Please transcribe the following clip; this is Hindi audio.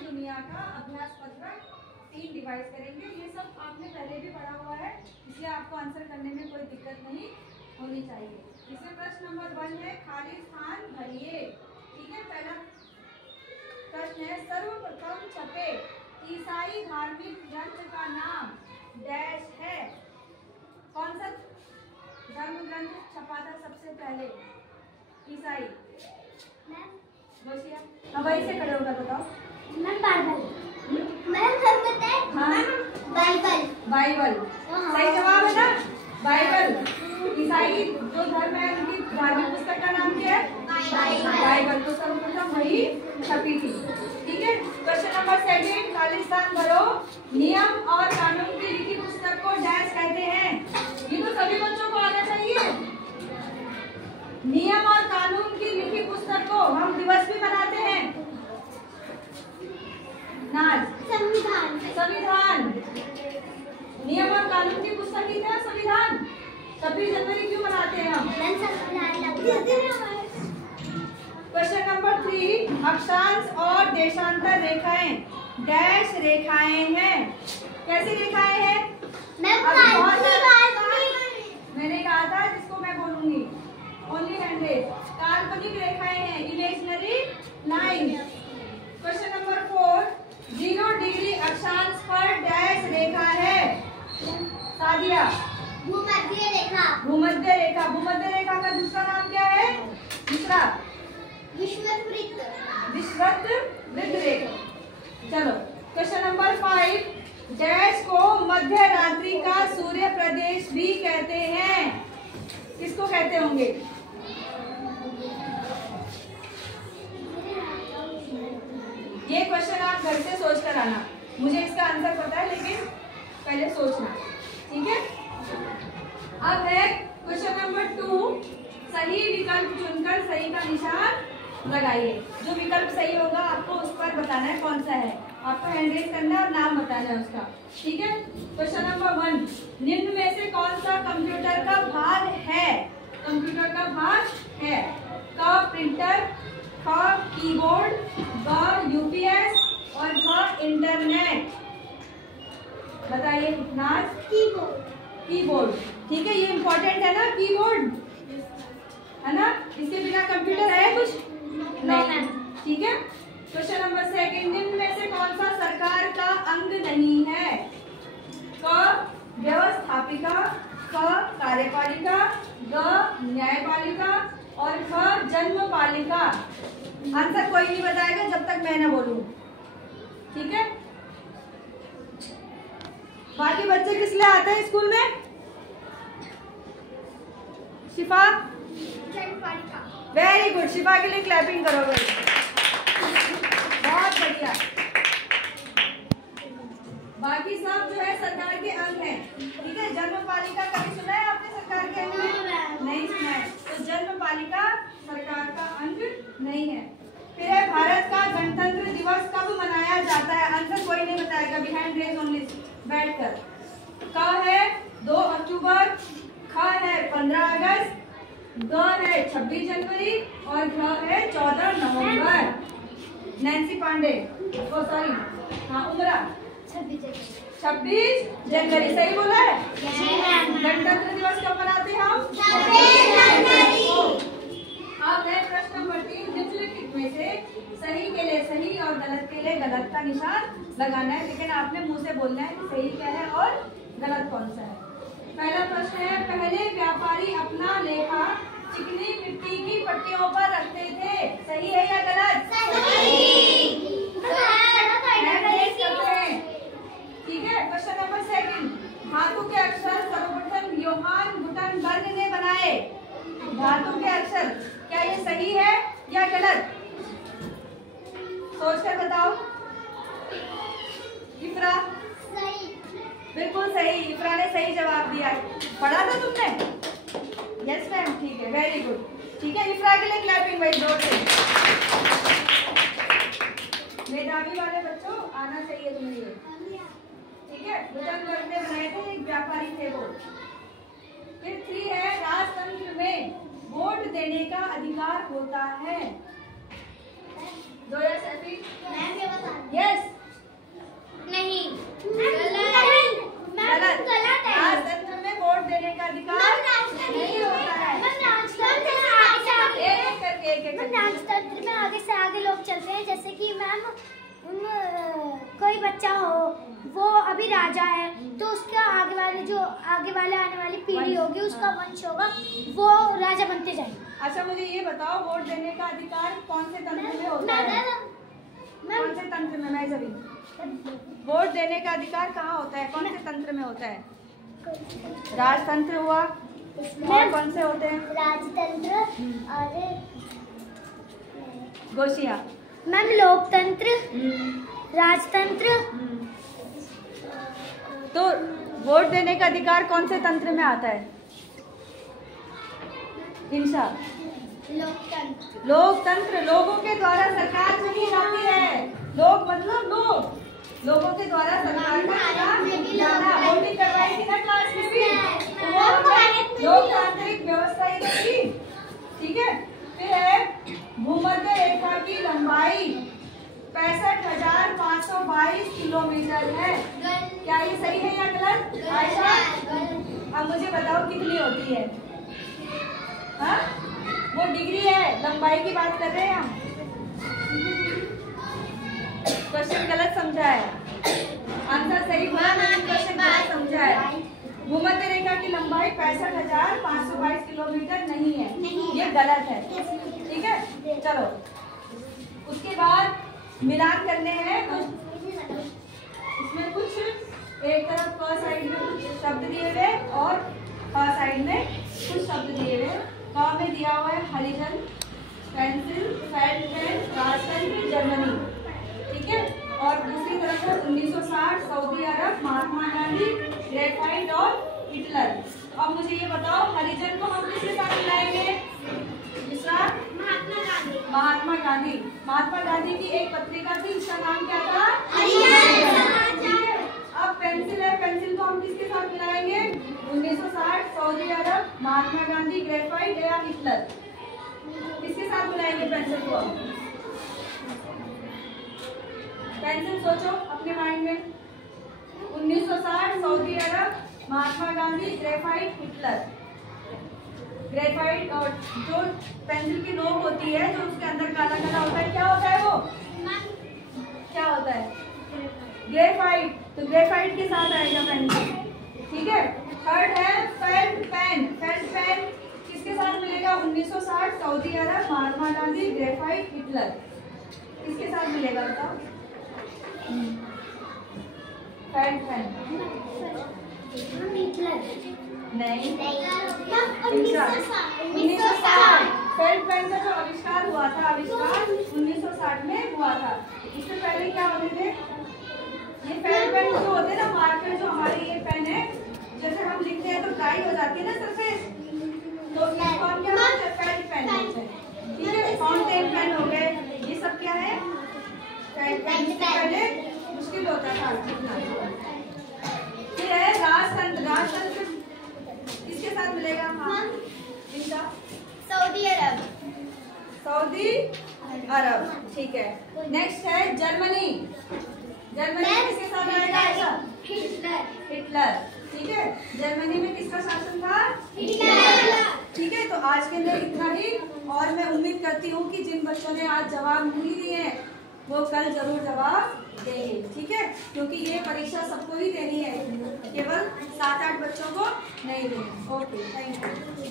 दुनिया का अभ्यास पत्रक 3 डिवाइस करेंगे। ये सब आपने पहले भी पढ़ा हुआ है, इसलिए आपको आंसर करने में कोई दिक्कत नहीं होनी चाहिए। इसमें प्रश्न नंबर 1 है, खाली स्थान भरिए। ठीक है, पहला प्रश्न है, सर्वप्रथम छपे ईसाई धार्मिक ग्रंथ का नाम डैश है। कौन सा धर्म ग्रंथ छपा था सबसे पहले? ईसाई। अब वही से खड़े होकर बताओ। बाइबल सही जवाब है ना। बाइबल ईसाई जो धर्म है उनकी धार्मिक पुस्तक का नाम क्या है? बाइबल। तो सर्वप्रथम वही छपी थी। ठीक है, क्वेश्चन नंबर 2, खाली स्थान भरो। नियम और कानून की लिखी पुस्तक को डैश कहते हैं। ये तो सभी बच्चों को आना चाहिए। नियम और कानून की लिखी पुस्तक को हम दिवस भी मनाते हैं। नाज संविधान। नियम और कानून की पुस्तक ही था संविधान। 26 जनवरी क्यों मनाते हैं हम? क्वेश्चन नंबर 3, अक्षांश और देशांतर रेखाएं डैश रेखाएं हैं। कैसी रेखाएं हैं? मैंने कहा था जिसको मैं बोलूंगी ओनली हैंडेड। काल्पनिक रेखाएं हैं, imaginary line. Question number 4, 0 degree अक्षांश पर डैश रेखा है। सादिया, भूमध्य रेखा। भूमध्य रेखा। भूमध्य रेखा का दूसरा नाम क्या है? दूसरा विषुववृत्त रेखा। चलो, क्वेश्चन नंबर 5, डैश को मध्य रात्रि का सूर्य प्रदेश भी कहते हैं। किसको कहते होंगे? ये क्वेश्चन आप घर से सोच कर आना। मुझे इसका आंसर पता है लेकिन पहले सोचना। ठीक है, अब है क्वेश्चन नंबर 2, सही विकल्प चुनकर सही का निशान लगाइए। जो विकल्प सही होगा आपको उस पर बताना है कौन सा है। आपको हैंड रेज करना है और नाम बताना है उसका। ठीक है, क्वेश्चन नंबर 1, निम्न में से कौन सा कंप्यूटर का भाग है? कंप्यूटर का भाग है। क प्रिंटर, ख कीबोर्ड, ग यूपीएस और घ इंटरनेट। बताइए नाज। कीबोर्ड। ठीक है, ये इम्पोर्टेंट है ना कीबोर्ड, है ना? इसके बिना कंप्यूटर है कुछ नहीं। ठीक है, क्वेश्चन नंबर 2, निम्न में से कौन सा सरकार का अंग नहीं है? क व्यवस्थापिका, ख कार्यपालिका, ग न्यायपालिका और ख जन्मपालिका। आंसर कोई नहीं बताएगा जब तक मैं ना बोलूं। ठीक है, बाकी बच्चे किस लिए आते हैं स्कूल में? शिफा, वेरी गुड। शिफा के लिए क्लैपिंग करोगे, बहुत बढ़िया। बाकी सब जो है सरकार के अंग हैं। ठीक है, जन्मपालिका कभी सुना है आपने सरकार के अंग में? नहीं सुना है। तो जन्मपालिका सरकार का अंग नहीं है। फिर है, भारत का गणतंत्र दिवस कब मनाया जाता है? आंसर कोई नहीं बताएगा, बिहाइंड रेज ओनली बैठकर। क है 2 अक्टूबर, ख है 15 अगस्त, ग है 26 जनवरी और घ है 14 नवंबर। नैन्सी पांडे, ओ सॉरी, हाँ उमरा 26 जनवरी। सही बोला है। गणतंत्र दिवस कब मनाते हैं हम? 26 जनवरी। अब है प्रश्न नंबर 3, निम्नलिखित में से सही के लिए सही और गलत के लिए गलत का निशान लगाना है, लेकिन आपने मुंह से बोलना है कि सही क्या है और गलत कौन सा है। पहला प्रश्न है, पहले व्यापारी अपना लेखा चिकनी मिट्टी की पट्टियों पर रखते थे। सही है या गलत? सही। ठीक है, क्वेश्चन नंबर 2, धातु के अक्षर सर्वप्रथम योहान गुटेनबर्ग ने बनाए। धातु के अक्षर, क्या ये सही है या गलत? सोचकर बताओ। इफ्रा, सही। बिल्कुल सही, इफ्रा ने सही जवाब दिया। पढ़ा था तुमने? यस मैम, ठीक है, वेरी गुड। ठीक है, इफ्रा के लिए क्लैपिंग भाई जोर से। मेधावी वाले बच्चों आना चाहिए तुम्हें ये। ठीक है, गुटेनबर्ग ने बनाए थे, एक व्यापारी थे वो। फिर 3 है, राजतंत्र में वोट देने का अधिकार होता है। यस लोग चलते हैं, जैसे कि मैम कोई बच्चा हो, वो अभी राजा है, तो उसका आगे वाले आने वाली पीढ़ी होगी, उसका वंश होगा, वो राजा बनते जाएंगे। अच्छा मुझे ये बताओ, वोट देने का अधिकार कौन से तंत्र में होता है? कौन से तंत्र में? मैं जब वोट देने का अधिकार कहाँ होता है? कौन से तंत्र में होता है? राजतंत्र हुआ, और कौन से होते हैं? राजतंत्र और गोशिया। मैम लोकतंत्र, राजतंत्र। तो वोट देने का अधिकार कौन से तंत्र में आता है? इंशा। लोकतंत्र। लोकतंत्र, लोगों के द्वारा सरकार चुनी जाती है। लोग मतलब लोगों के द्वारा सरकार का वोटिंग करवाई थी ना क्लास में भी, तो लोकतांत्रिक व्यवस्था ही थी। ठीक है। फिर है भूमध्य रेखा की लंबाई 65,522 किलोमीटर है। क्या ये सही है या गलत? आयशा अब मुझे बताओ कितनी होती है? हाँ वो डिग्री है, लंबाई की बात कर रहे हैं हम। क्वेश्चन गलत समझा है, आंसर सही बोला, क्वेश्चन गलत समझा है। भूमध्य रेखा की लंबाई 65,522 किलोमीटर नहीं है, ये गलत है। ठीक है, चलो उसके बाद मिलान करने हैं। इसमें कुछ एक तरफ क साइड में कुछ शब्द दिए हुए और ख साइड में कुछ शब्द दिए हुए। क में दिया हुआ है हरिजन, पेंसिल, फेल्ट पेन, राजतंत्र, जर्मनी। ठीक है, और दूसरी तरफ है 1960 सऊदी अरब, महात्मा गांधी, ग्रेफाइट और हिटलर। अब मुझे ये बताओ, हरिजन को हम किसके साथ मिलाएंगे? महात्मा गांधी। महात्मा गांधी की एक पत्रिका थी, इसका नाम क्या था? अब पेंसिल है, पेंसिल को हम किसके साथ मिलाएंगे? 1960 सऊदी अरब, महात्मा गांधी, ग्रेफाइट या हिटलर, किसके साथ मिलाएंगे पेंसिल को? पेंसिल सोचो अपने माइंड में। 1960 सऊदी अरब, Mahatma Gandhi, graphite, Hitler. Graphite और जो पेंसिल की नोक होती है, जो उसके अंदर काला काला होता है, क्या होता है वो? क्या होता है? ग्रेफाइट। तो ग्रेफाइट के साथ आएगा पेंसिल। ठीक है। थर्ड है फेल्ट पेन। फेल्ट पेन किसके साथ मिलेगा? 1960 सऊदी अरब, महात्मा गांधी, ग्रेफाइट, हिटलर, किसके साथ मिलेगा बताओ? फेल्ट पेन नहीं, 1960। फेल्ट पेन का जो आविष्कार हुआ था, आविष्कार 1960 में हुआ था। इससे पहले क्या होते थे? ये फेल्ट पेन जो होते हैं ना, मार्कर जो हमारे ये पेन है, जैसे हम लिखते हैं तो ड्राई हो जाती है ना सरफेस, तो इसको हम क्या बोलते हैं? फेल्ट पेन बोलते हैं। ठीक है, फाउंटेन पेन हो गए, ये सब क्या है? Felt pen. इससे पहले मुश्किल होता था लिखना। फिर है राजतंत्र। राजतंत्र किसके साथ मिलेगा? हाँ सऊदी अरब। सऊदी अरब। ठीक है। नेक्स्ट है जर्मनी। जर्मनी किसके साथ आएगा? हिटलर। हिटलर। ठीक है, जर्मनी में किसका शासन था? हिटलर। ठीक है, तो आज के लिए इतना ही, और मैं उम्मीद करती हूँ कि जिन बच्चों ने आज जवाब नहीं दिए वो कल जरूर जवाब देंगे। ठीक है, क्योंकि ये परीक्षा सबको ही देनी है, केवल 7-8 बच्चों को नहीं देनी। Okay, thank you.